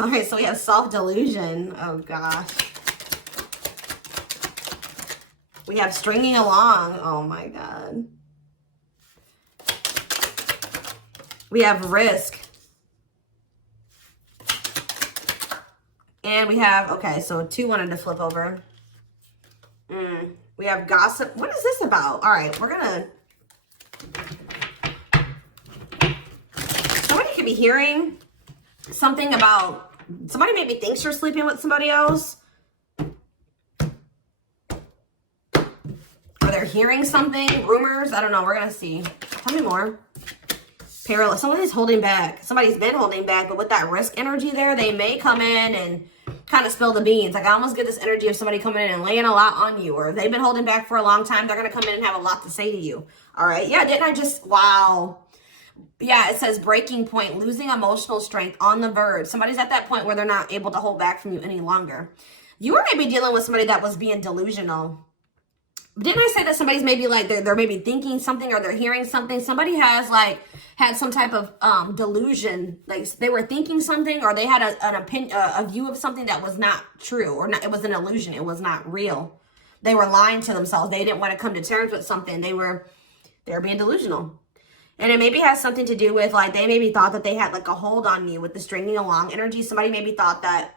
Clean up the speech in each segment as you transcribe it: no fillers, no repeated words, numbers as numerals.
All right, so we have self-delusion. Oh, gosh. We have stringing along. Oh, my God. We have risk. And we have, okay, so 2 wanted to flip over. We have gossip. What is this about? All right, we're going to... Somebody could be hearing something about... Somebody maybe thinks you're sleeping with somebody else. Or they're hearing something. Rumors. I don't know. We're going to see. Tell me more. Parallel. Somebody's holding back. Somebody's been holding back. But with that risk energy there, they may come in and kind of spill the beans. Like, I almost get this energy of somebody coming in and laying a lot on you. Or if they've been holding back for a long time, they're going to come in and have a lot to say to you. All right. Yeah, didn't I just... Wow. Yeah, it says breaking point, losing emotional strength, on the verge. Somebody's at that point where they're not able to hold back from you any longer. You are maybe dealing with somebody that was being delusional. Didn't I say that somebody's maybe like, they're maybe thinking something or they're hearing something? Somebody has like had some type of delusion. Like they were thinking something or they had an opinion, a view of something that was not true or not, it was an illusion. It was not real. They were lying to themselves. They didn't want to come to terms with something. They were being delusional. And it maybe has something to do with, like, they maybe thought that they had, like, a hold on you with the stringing along energy. Somebody maybe thought that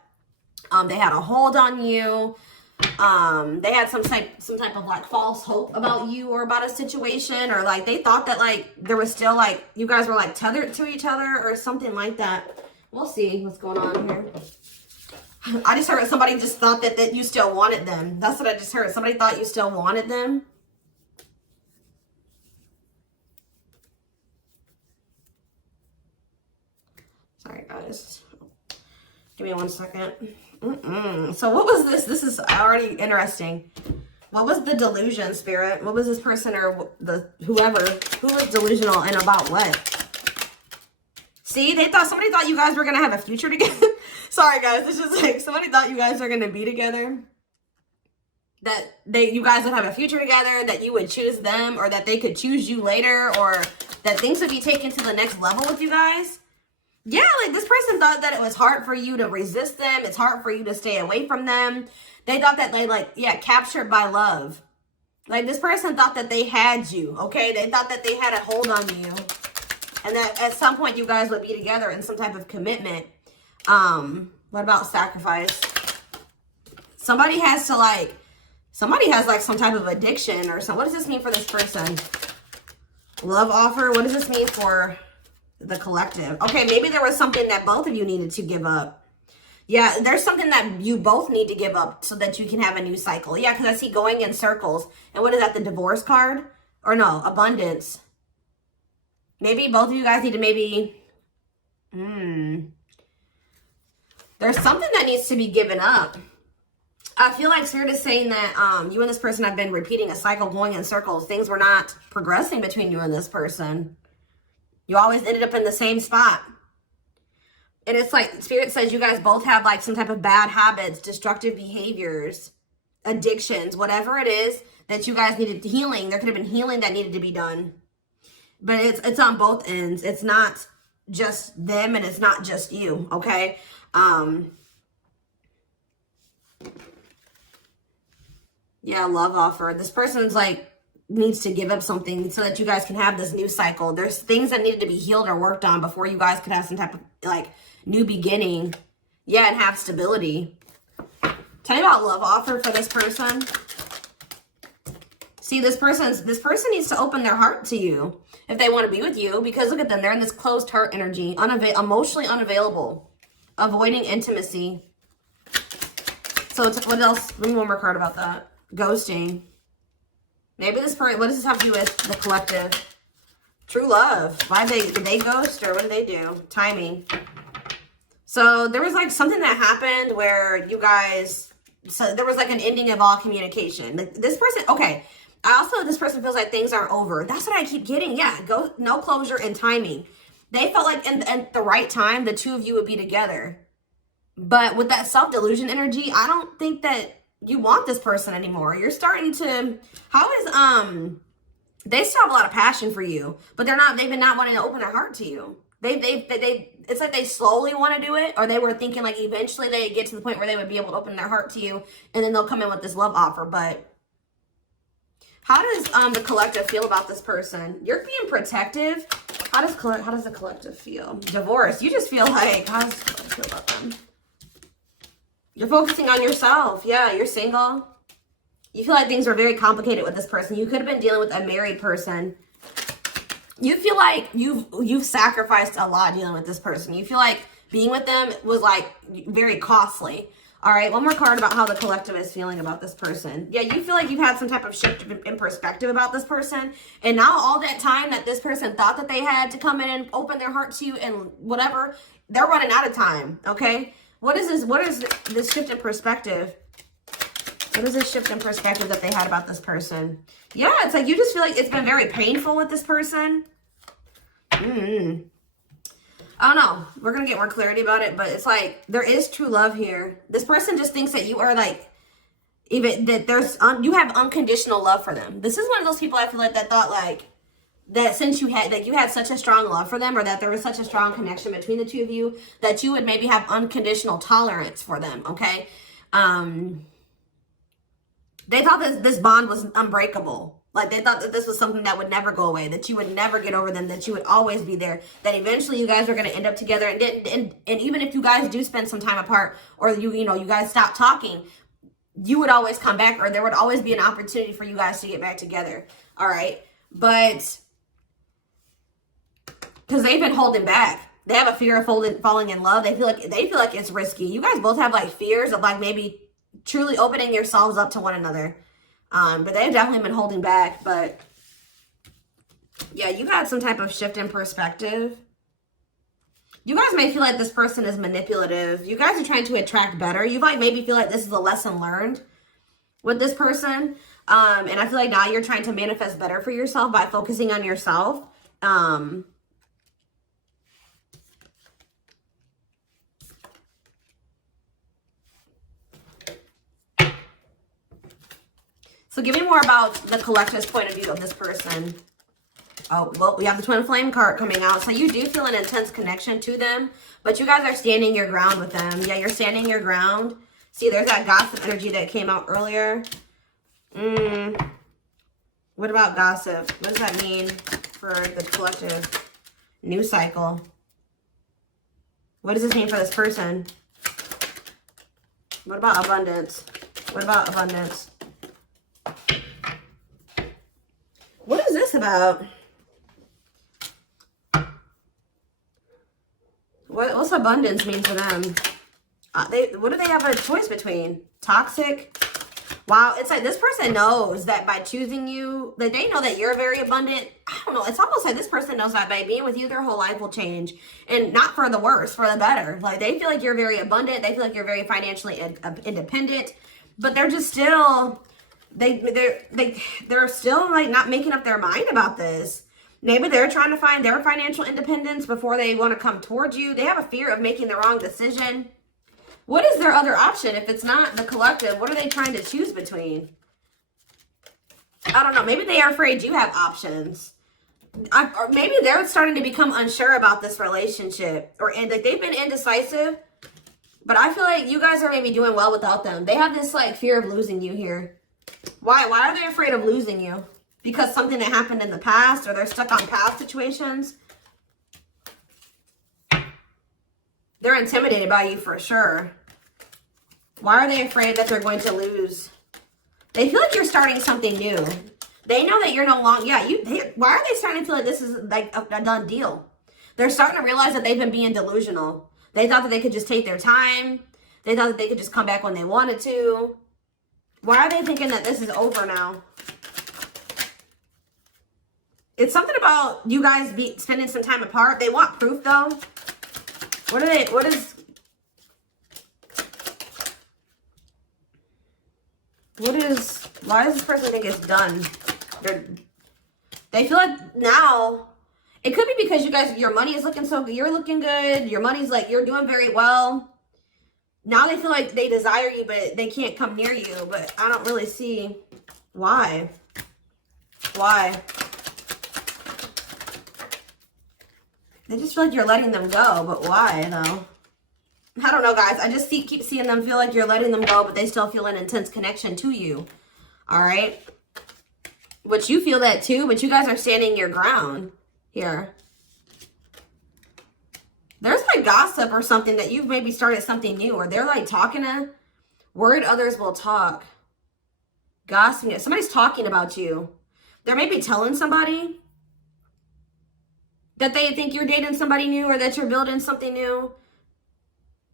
they had a hold on you. They had some type of, like, false hope about you or about a situation. Or, like, they thought that, like, there was still, like, you guys were, like, tethered to each other or something like that. We'll see what's going on here. I just heard somebody just thought that you still wanted them. That's what I just heard. Somebody thought you still wanted them. Sorry, guys. Give me 1 second. So what was this? This is already interesting. What was the delusion, Spirit? What was this person or whoever? Who was delusional and about what? See, somebody thought you guys were going to have a future together. Sorry, guys. It's just like somebody thought you guys were going to be together. That you guys would have a future together, that you would choose them, or that they could choose you later, or that things would be taken to the next level with you guys. Yeah, like this person thought that it was hard for you to resist them. It's hard for you to stay away from them. They thought that they captured by love. Like this person thought that they had you, okay? They thought that they had a hold on you. And that at some point you guys would be together in some type of commitment. What about sacrifice? Somebody has like some type of addiction or something. What does this mean for this person? Love offer. What does this mean for the collective? Okay, maybe there was something that both of you needed to give up. Yeah, there's something that you both need to give up so that you can have a new cycle. Yeah, because I see going in circles. And what is that, the divorce card? Or no, abundance. Maybe both of you guys need to maybe... There's something that needs to be given up. I feel like Spirit is saying that you and this person have been repeating a cycle, going in circles. Things were not progressing between you and this person. You always ended up in the same spot. And it's like Spirit says you guys both have like some type of bad habits, destructive behaviors, addictions, whatever it is that you guys needed healing. There could have been healing that needed to be done. But it's on both ends. It's not just them and it's not just you, okay? Yeah, love offer. This person's like needs to give up something so that you guys can have this new cycle. There's things that needed to be healed or worked on before you guys could have some type of like new beginning. Yeah, and have stability. Tell me about love offer for this person. See, this person needs to open their heart to you if they want to be with you, because look at them. They're in this closed heart energy, emotionally unavailable, avoiding intimacy. So what else? Give me one more card about that. Ghosting. Maybe this person, what does this have to do with the collective? True love. Did they ghost or what did they do? Timing. So there was like something that happened where you guys, so there was like an ending of all communication. Like this person, okay. This person feels like things aren't over. That's what I keep getting. Yeah, no closure and timing. They felt like at the right time, the two of you would be together. But with that self-delusion energy, I don't think that you want this person anymore. You're starting to, they still have a lot of passion for you, but they've been not wanting to open their heart to you. They've it's like they slowly want to do it, or they were thinking like eventually they get to the point where they would be able to open their heart to you, and then they'll come in with this love offer. But how does the collective feel about this person? You're being protective. How does the collective feel? Divorce. You just feel like, how does the collective feel about them? You're focusing on yourself. Yeah, you're single. You feel like things are very complicated with this person. You could have been dealing with a married person. You feel like you've sacrificed a lot dealing with this person. You feel like being with them was like very costly. All right, one more card about how the collective is feeling about this person. Yeah, you feel like you've had some type of shift in perspective about this person. And now all that time that this person thought that they had to come in and open their heart to you and whatever, they're running out of time, okay? What is this? What is this shift in perspective? What is this shift in perspective that they had about this person? Yeah, it's like you just feel like it's been very painful with this person. I don't know. We're going to get more clarity about it, but it's like there is true love here. This person just thinks that you are like, even that you have unconditional love for them. This is one of those people I feel like that thought like, that since you had such a strong love for them, or that there was such a strong connection between the two of you, that you would maybe have unconditional tolerance for them, okay? They thought this bond was unbreakable. Like, they thought that this was something that would never go away, that you would never get over them, that you would always be there, that eventually you guys are going to end up together. And even if you guys do spend some time apart, or you guys stop talking, you would always come back, or there would always be an opportunity for you guys to get back together. All right. But because they've been holding back. They have a fear of falling in love. They feel like it's risky. You guys both have like fears of like maybe truly opening yourselves up to one another. But they've definitely been holding back. But yeah, you've had some type of shift in perspective. You guys may feel like this person is manipulative. You guys are trying to attract better. You might maybe feel like this is a lesson learned with this person. And I feel like now you're trying to manifest better for yourself by focusing on yourself. So give me more about the collective's point of view of this person. Oh, well, we have the Twin Flame card coming out. So you do feel an intense connection to them, but you guys are standing your ground with them. Yeah, you're standing your ground. See, there's that gossip energy that came out earlier. What about gossip? What does that mean for the collective? New cycle. What does this mean for this person? What about abundance? What about abundance? What is this about? What's abundance mean for them? What do they have a choice between? Toxic? Wow, it's like this person knows that by choosing you, that they know that you're very abundant. I don't know. It's almost like this person knows that by being with you, their whole life will change. And not for the worse, for the better. Like, they feel like you're very abundant. They feel like you're very financially independent. But they're just still... They're still like not making up their mind about this. Maybe they're trying to find their financial independence before they want to come towards you. They have a fear of making the wrong decision. What is their other option if it's not the collective? What are they trying to choose between? I don't know. Maybe they are afraid you have options. Or maybe they're starting to become unsure about this relationship, and like they've been indecisive. But I feel like you guys are maybe doing well without them. They have this like fear of losing you here. Why are they afraid of losing you? Because something that happened in the past, or they're stuck on past situations? They're intimidated by you for sure. Why are they afraid that they're going to lose? They feel like you're starting something new. They know that you're no longer, why are they starting to feel like this is like a done deal? They're starting to realize that they've been being delusional. They thought that they could just take their time. They thought that they could just come back when they wanted to. Why are they thinking that this is over now? It's something about you guys spending some time apart. They want proof though. Why does this person think it's done? They feel like now, it could be because you guys, your money is looking so good. You're looking good. Your money's like, you're doing very well. Now they feel like they desire you, but they can't come near you. But I don't really see why. Why? They just feel like you're letting them go, but why though? I don't know, guys. I just keep seeing them feel like you're letting them go, but they still feel an intense connection to you. All right? But you feel that too, but you guys are standing your ground here. There's like gossip or something that you've maybe started something new, or they're like talking to, word others will talk. Gossiping. Somebody's talking about you. They're maybe telling somebody that they think you're dating somebody new or that you're building something new.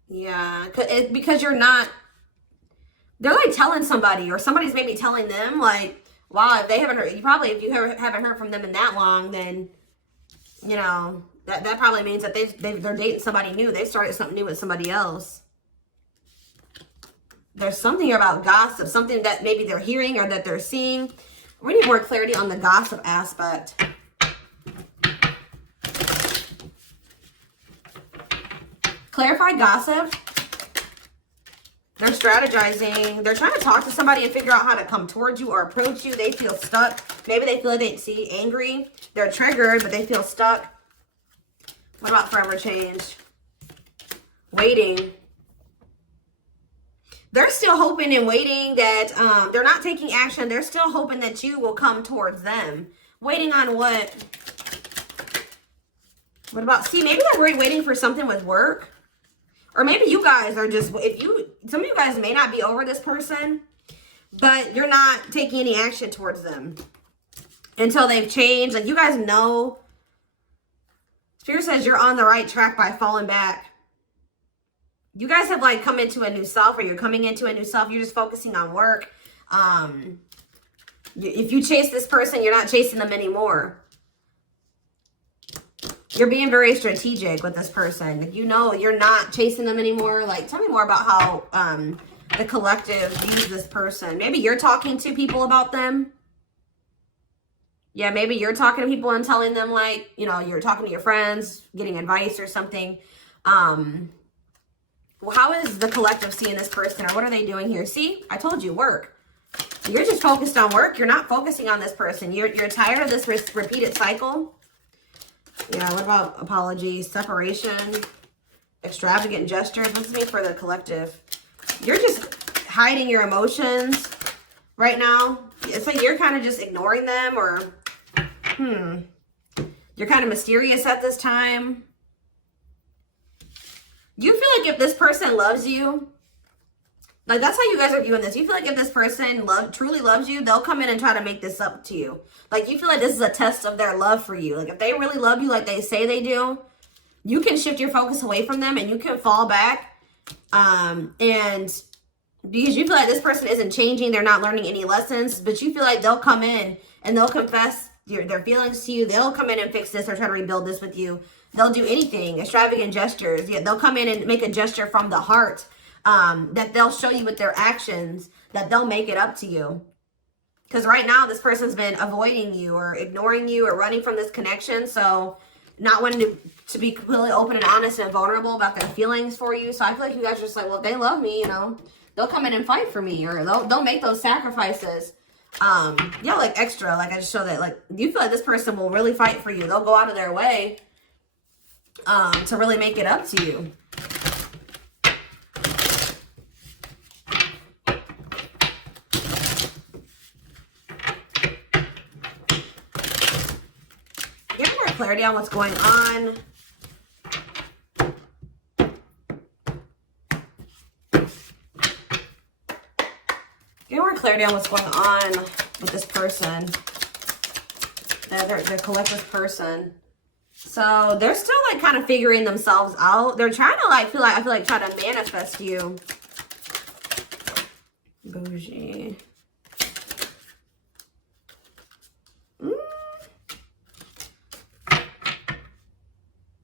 Yeah, because you're not, they're like telling somebody, or somebody's maybe telling them like, wow, if they haven't heard, if you haven't heard from them in that long, then, you know, that probably means that they're dating somebody new. They started something new with somebody else. There's something here about gossip, something that maybe they're hearing or that they're seeing. We need more clarity on the gossip aspect. Clarify gossip. They're strategizing. They're trying to talk to somebody and figure out how to come towards you or approach you. They feel stuck. Maybe they feel like they see angry. They're triggered, but they feel stuck. What about forever change? Waiting. They're still hoping and waiting that they're not taking action. They're still hoping that you will come towards them. Waiting on what? What about, see, maybe they're waiting for something with work. Or maybe you guys are just, some of you guys may not be over this person, but you're not taking any action towards them until they've changed. Like, you guys know, Spirit says you're on the right track by falling back. You guys have like come into a new self, or you're coming into a new self. You're just focusing on work. If you chase this person, you're not chasing them anymore. You're being very strategic with this person. You know, you're not chasing them anymore. Like, tell me more about how the collective views this person. Maybe you're talking to people about them. Yeah, maybe you're talking to people and telling them, like, you know, you're talking to your friends, getting advice or something. Well, how is the collective seeing this person, or what are they doing here? See, I told you, work. You're just focused on work. You're not focusing on this person. You're tired of this repeated cycle. Yeah, what about apologies, separation, extravagant gestures? What's this mean for the collective? You're just hiding your emotions right now. It's like you're kind of just ignoring them, or you're kind of mysterious at this time. You feel like if this person loves you, like, that's how you guys are viewing this. You feel like if this person truly loves you, they'll come in and try to make this up to you. Like, you feel like this is a test of their love for you. Like, if they really love you like they say they do, you can shift your focus away from them and you can fall back. And because you feel like this person isn't changing, they're not learning any lessons, but you feel like they'll come in and they'll confess their feelings to you. They'll come in and fix this or try to rebuild this with you. They'll do anything, extravagant gestures. Yeah, they'll come in and make a gesture from the heart. That they'll show you with their actions, that they'll make it up to you. Because right now, this person's been avoiding you or ignoring you or running from this connection. So not wanting to be completely open and honest and vulnerable about their feelings for you. So I feel like you guys are just like, well, if they love me, you know, they'll come in and fight for me, or they'll make those sacrifices. Yeah, like extra. Like, I just show that, like, you feel like this person will really fight for you. They'll go out of their way to really make it up to you. Give more clarity on what's going on. Give more clarity on what's going on with this person. Their collective person. So they're still like kind of figuring themselves out. They're trying to like I feel like try to manifest you. Bougie.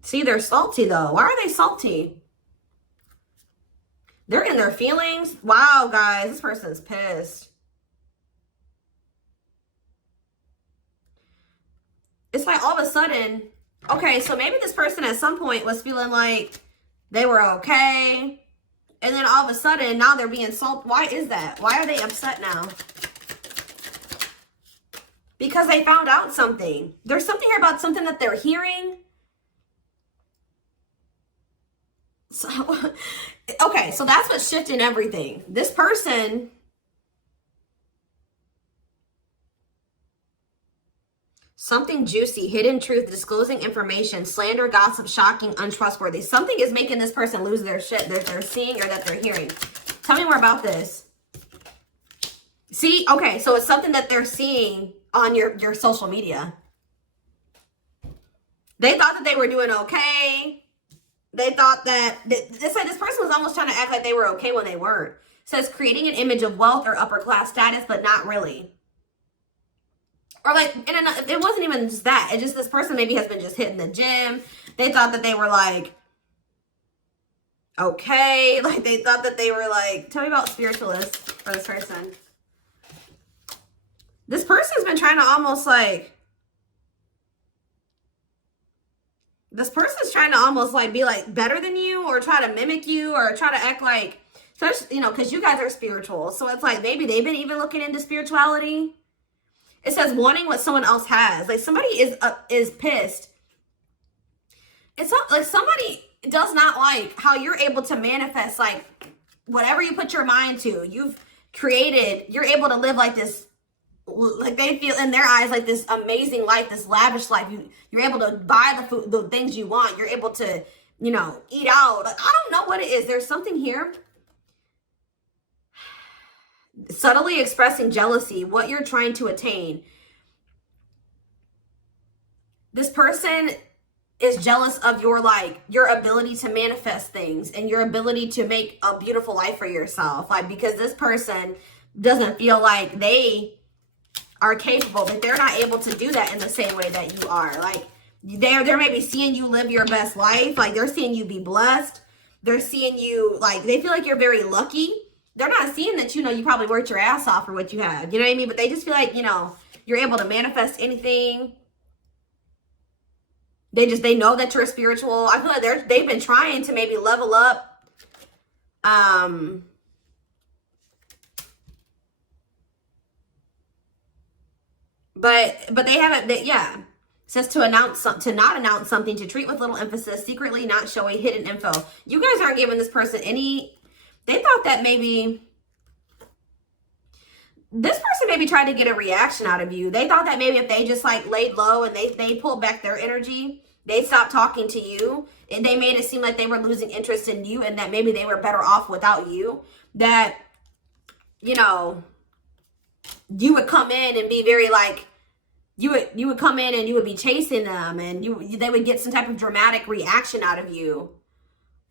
See, they're salty though. Why are they salty? They're in their feelings. Wow, guys, this person's pissed. It's like all of a sudden, okay, so maybe this person at some point was feeling like they were okay. And then all of a sudden, now they're being salty. Why is that? Why are they upset now? Because they found out something. There's something here about something that they're hearing. So, okay, so that's what's shifting everything. This person, something juicy, hidden truth, disclosing information, slander, gossip, shocking, untrustworthy. Something is making this person lose their shit that they're seeing or that they're hearing. Tell me more about this. See, okay, so it's something that they're seeing on your social media. They thought that they were doing okay. They thought that, this person was almost trying to act like they were okay when they weren't. It says creating an image of wealth or upper class status, but not really. Or like, it wasn't even just that. It just, this person maybe has been just hitting the gym. They thought that they were like, okay. Like they thought that they were like, tell me about spiritualists for this person. This person's been trying to almost like, this person's trying to almost like be like better than you or try to mimic you or try to act like, you know, because you guys are spiritual. So it's like maybe they've been even looking into spirituality. It says wanting what someone else has. Like somebody is pissed. It's not like somebody does not like how you're able to manifest like whatever you put your mind to. You've created, you're able to live like this. Like they feel in their eyes like this amazing life, this lavish life. You're able to buy the food, the things you want. You're able to, you know, eat out. Like, I don't know what it is. There's something here. Subtly expressing jealousy, what you're trying to attain. This person is jealous of your your ability to manifest things and your ability to make a beautiful life for yourself. Like because this person doesn't feel like they are capable, but they're not able to do that in the same way that you are. Like they're maybe seeing you live your best life. Like they're seeing you be blessed. They're seeing you like, they feel like you're very lucky. They're not seeing that, you know, you probably worked your ass off for what you have. You know what I mean? But they just feel like, you know, you're able to manifest anything. They know that you're spiritual. I feel like they've been trying to maybe level up. But they haven't, yeah. It says to not announce something, to treat with little emphasis, secretly not showing hidden info. You guys aren't giving this person any, they thought that maybe, this person maybe tried to get a reaction out of you. They thought that maybe if they just like laid low and they pulled back their energy, they stopped talking to you and they made it seem like they were losing interest in you and that maybe they were better off without you. That, you know, you would come in and be very like, you would come in and you would be chasing them and they would get some type of dramatic reaction out of you.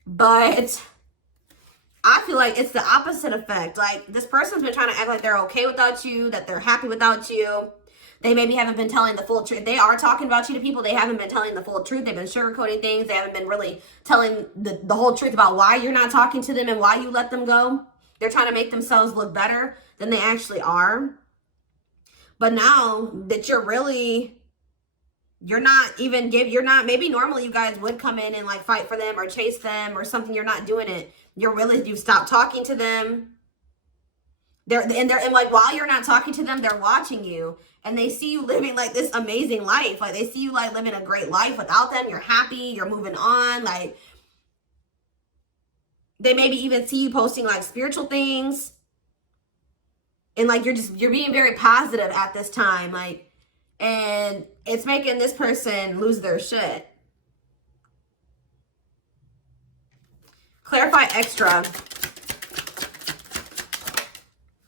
But I feel like it's the opposite effect. Like this person's been trying to act like they're okay without you, that they're happy without you. They maybe haven't been telling the full truth. They are talking about you to people. They haven't been telling the full truth. They've been sugarcoating things. They haven't been really telling the whole truth about why you're not talking to them and why you let them go. They're trying to make themselves look better than they actually are. But now that you're not, maybe normally you guys would come in and like fight for them or chase them or something. You're not doing it. You've stopped talking to them. And like while you're not talking to them, they're watching you and they see you living like this amazing life. Like they see you like living a great life without them. You're happy, you're moving on. Like they maybe even see you posting like spiritual things. And like you're being very positive at this time. Like, and it's making this person lose their shit. Clarify extra.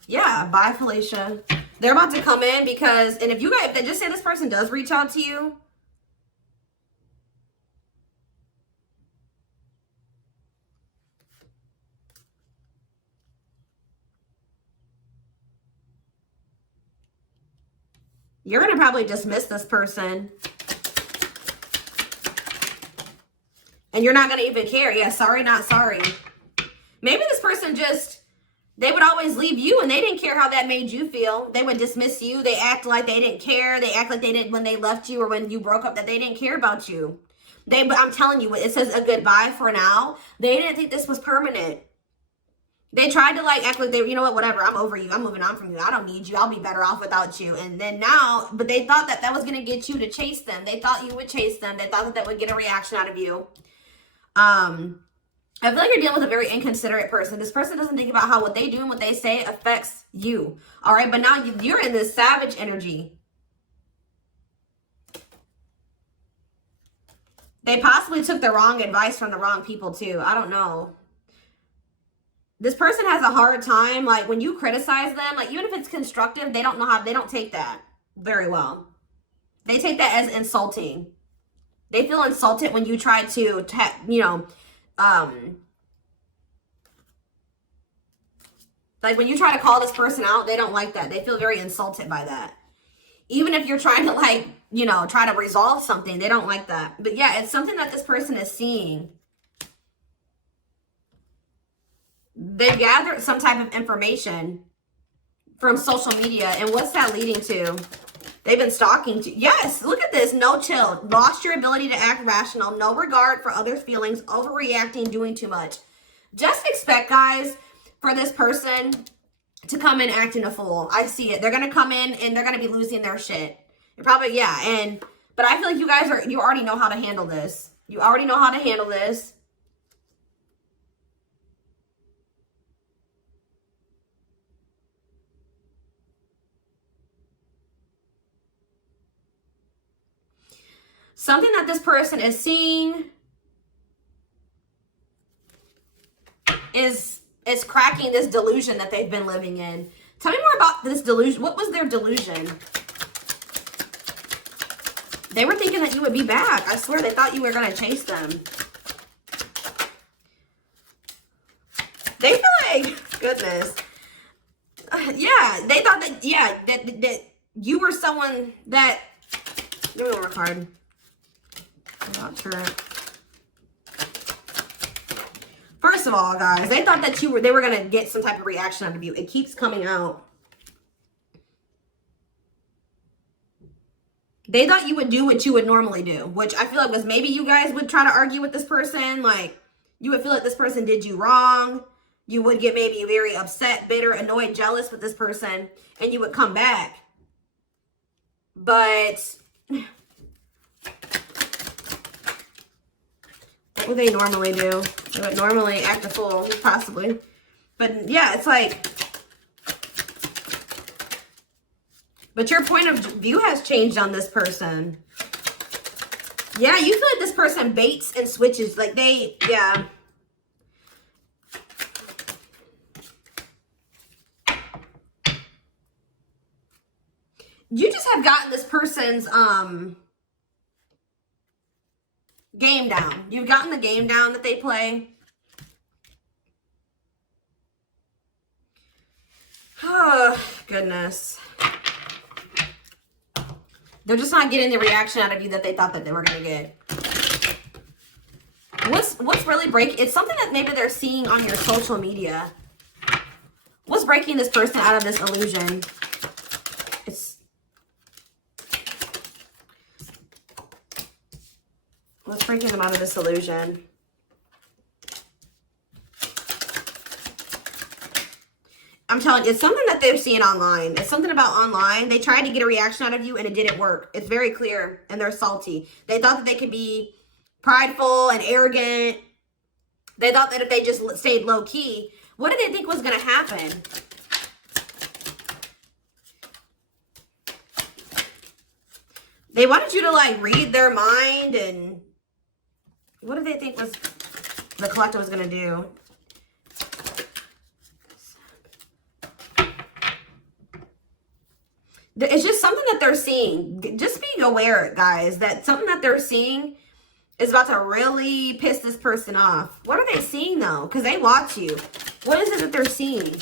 Yeah, bye, Felicia. They're about to come in because, and if you guys, just say this person does reach out to you. You're going to probably dismiss this person. And you're not going to even care. Yeah, sorry, not sorry. Maybe this person just, they would always leave you and they didn't care how that made you feel. They would dismiss you. They act like they didn't care. They act like they didn't when they left you or when you broke up, that they didn't care about you. But I'm telling you, it says a goodbye for now. They didn't think this was permanent. They tried to like act like they, you know what, whatever, I'm over you. I'm moving on from you. I don't need you. I'll be better off without you. And then now, but they thought that was going to get you to chase them. They thought you would chase them. They thought that would get a reaction out of you. I feel like you're dealing with a very inconsiderate person. This person doesn't think about how what they do and what they say affects you. All right, but now you're in this savage energy. They possibly took the wrong advice from the wrong people too. I don't know. This person has a hard time, like when you criticize them, like even if it's constructive, they don't know how, they don't take that very well. They take that as insulting. They feel insulted when you try to, you know, like when you try to call this person out, they don't like that. They feel very insulted by that. Even if you're trying to, like, you know, try to resolve something, they don't like that. But yeah, it's something that this person is seeing. They've gathered some type of information from social media. And what's that leading to? They've been stalking to. Yes, look at this. No chill. Lost your ability to act rational. No regard for others' feelings. Overreacting. Doing too much. Just expect, guys, for this person to come in acting a fool. I see it. They're going to come in and they're going to be losing their shit. You're probably, yeah. But I feel like you guys you already know how to handle this. You already know how to handle this. Something that this person is seeing is cracking this delusion that they've been living in. Tell me more about this delusion. What was their delusion? They were thinking that you would be back. I swear they thought you were going to chase them. They feel like, goodness. Yeah, they thought that, yeah, that you were someone that, give me one more card. Not sure. First of all, guys, they thought that they were going to get some type of reaction out of you. It keeps coming out. They thought you would do what you would normally do, which I feel like was maybe you guys would try to argue with this person. Like, you would feel like this person did you wrong. You would get maybe very upset, bitter, annoyed, jealous with this person, and you would come back. But what would they normally do? They would normally act a fool, possibly. But yeah, it's like, but your point of view has changed on this person. Yeah, you feel like this person baits and switches. Like yeah. You just have gotten this person's, game down. You've gotten the game down that they play. Oh, goodness. They're just not getting the reaction out of you that they thought that they were going to get. What's really breaking? It's something that maybe they're seeing on your social media. What's breaking this person out of this illusion? What's breaking them out of this illusion? I'm telling you, it's something that they've seen online. It's something about online. They tried to get a reaction out of you and it didn't work. It's very clear and they're salty. They thought that they could be prideful and arrogant. They thought that if they just stayed low key, what did they think was going to happen? They wanted you to like read their mind, and what did they think was the collector was going to do? It's just something that they're seeing. Just being aware, guys, that something that they're seeing is about to really piss this person off. What are they seeing, though? Because they watch you. What is it that they're seeing?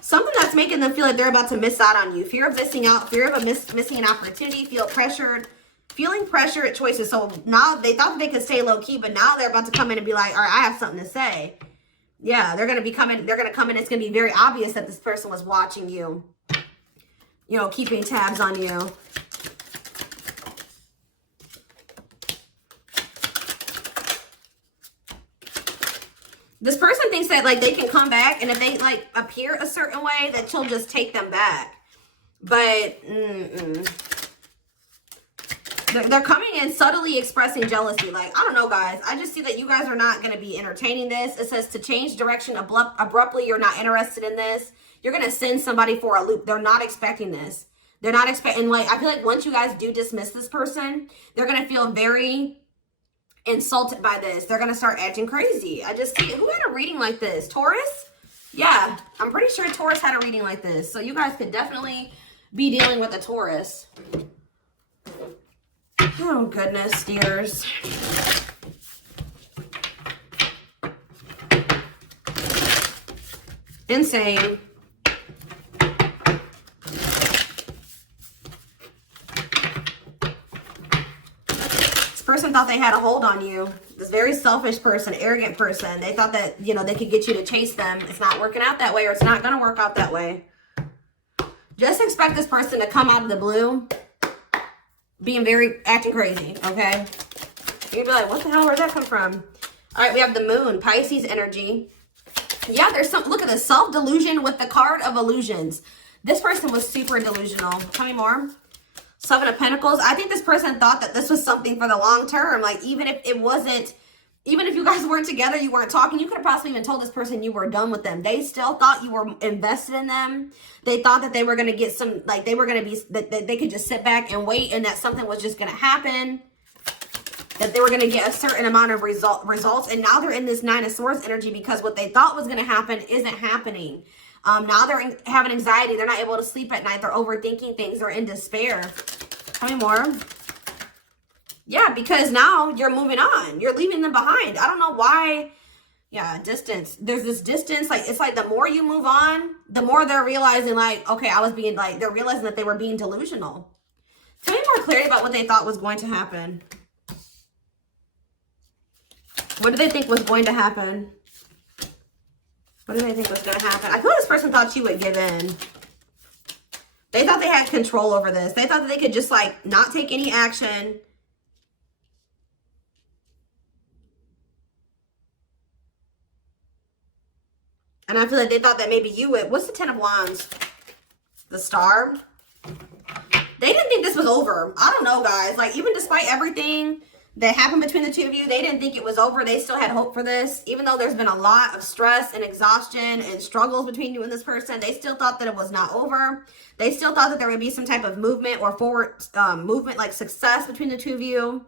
Something that's making them feel like they're about to miss out on you. Fear of missing out. Fear of missing an opportunity. Feeling pressure at choices. So now they thought that they could stay low key, but now they're about to come in and be like, all right, I have something to say. Yeah, they're going to be coming. They're going to come in. It's going to be very obvious that this person was watching you. You know, keeping tabs on you. This person thinks that, like, they can come back, and if they, like, appear a certain way, that she'll just take them back. But, They're coming in subtly expressing jealousy. Like, I don't know, guys. I just see that you guys are not going to be entertaining this. It says to change direction abruptly. You're not interested in this. You're going to send somebody for a loop. They're not expecting this. They're not expecting, like, I feel like once you guys do dismiss this person, they're going to feel very insulted by this. They're going to start acting crazy. I just see, who had a reading like this? Taurus? Yeah, I'm pretty sure Taurus had a reading like this. So you guys could definitely be dealing with a Taurus. Oh, goodness, dears. Insane. This person thought they had a hold on you. This very selfish person, arrogant person. They thought that, you know, they could get you to chase them. It's not working out that way, or it's not going to work out that way. Just expect this person to come out of the blue being acting crazy, okay? You'd be like, what the hell, where'd that come from? All right, we have the moon, Pisces energy. Yeah, there's some, look at this, self-delusion with the card of illusions. This person was super delusional. Tell me more. Seven of Pentacles. I think this person thought that this was something for the long term. Like, even if it wasn't, even if you guys weren't together, you weren't talking, you could have possibly even told this person you were done with them. They still thought you were invested in them. They thought that they were going to get some, like, they were going to be, that they could just sit back and wait, and that something was just going to happen. That they were going to get a certain amount of results. And now they're in this Nine of Swords energy because what they thought was going to happen isn't happening. Now they're having anxiety. They're not able to sleep at night. They're overthinking things. They're in despair. Tell me more. Yeah, because now you're moving on. You're leaving them behind. I don't know why. Yeah, distance. There's this distance. Like, it's like the more you move on, the more they're realizing, like, okay, I was being, like, they're realizing that they were being delusional. Tell me more clarity about what they thought was going to happen. What do they think was going to happen? What do they think was going to happen? I feel like this person thought you would give in. They thought they had control over this. They thought that they could just, like, not take any action. And I feel like they thought that maybe you would. What's the Ten of Wands? The Star? They didn't think this was over. I don't know, guys. Like, even despite everything that happened between the two of you, they didn't think it was over. They still had hope for this. Even though there's been a lot of stress and exhaustion and struggles between you and this person, they still thought that it was not over. They still thought that there would be some type of movement or forward movement, like success between the two of you.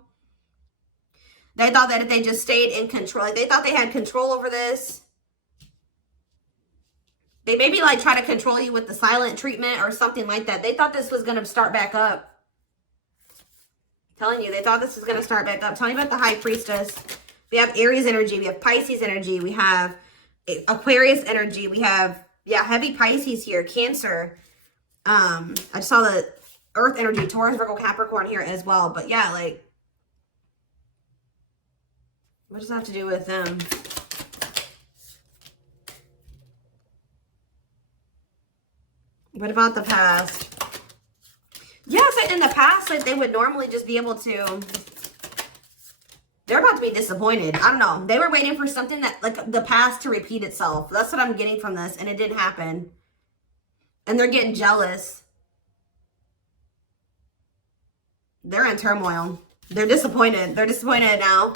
They thought that if they just stayed in control, like they thought they had control over this. They maybe like try to control you with the silent treatment or something like that. They thought this was going to start back up. Telling you, they thought this was going to start back up. Tell me about the High Priestess. We have Aries energy. We have Pisces energy. We have Aquarius energy. We have, yeah, heavy Pisces here. Cancer. I just saw the Earth energy. Taurus, Virgo, Capricorn here as well. But yeah, like, what does that have to do with them? What about the past? Yes, in the past, like, they would normally just be able to, they're about to be disappointed. I don't know. They were waiting for something that, like, the past to repeat itself. That's what I'm getting from this, and it didn't happen. And they're getting jealous. They're in turmoil. They're disappointed. They're disappointed now.